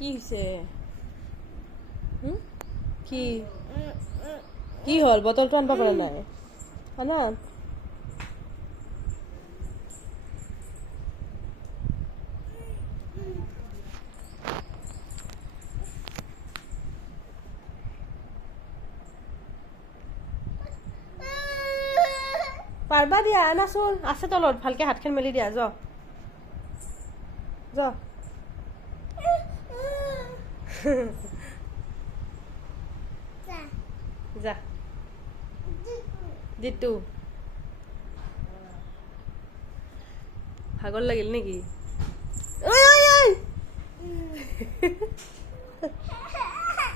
কি হৈছে কি কি হল বটলটো আনবা পৰা নাই আনা পারবা দিয়া আনাচোন আছে তলত ভালকে হাতখান মেলি দিয়া য য যা জিতু ভাগৰ লাগিল নেকি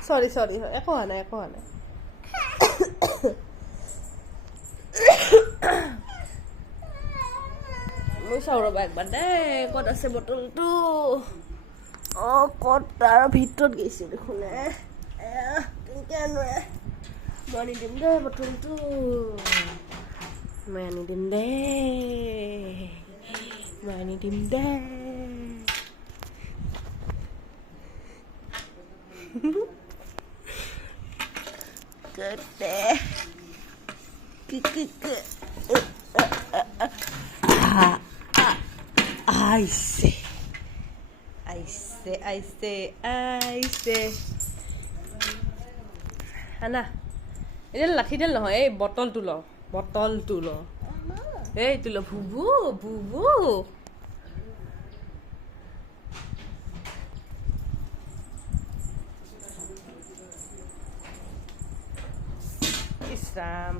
সৰি সৰি একো হোৱা নাই একো হোৱা নাই মই চাওঁ ৰ'বা একবাৰ দেই ক'ত আছে বটলটো অঁ ক'ত তাৰ ভিতৰত গৈছে দেখোন কেনেকৈ আনো মই আনি দিম দেই বটলটো মই আনি দিম দেই মই আনি দিম দেই Gede. Aise. Ana. Ini lathi del নহয় এই বটলটো ল এই তুলো বুবু ইসরাম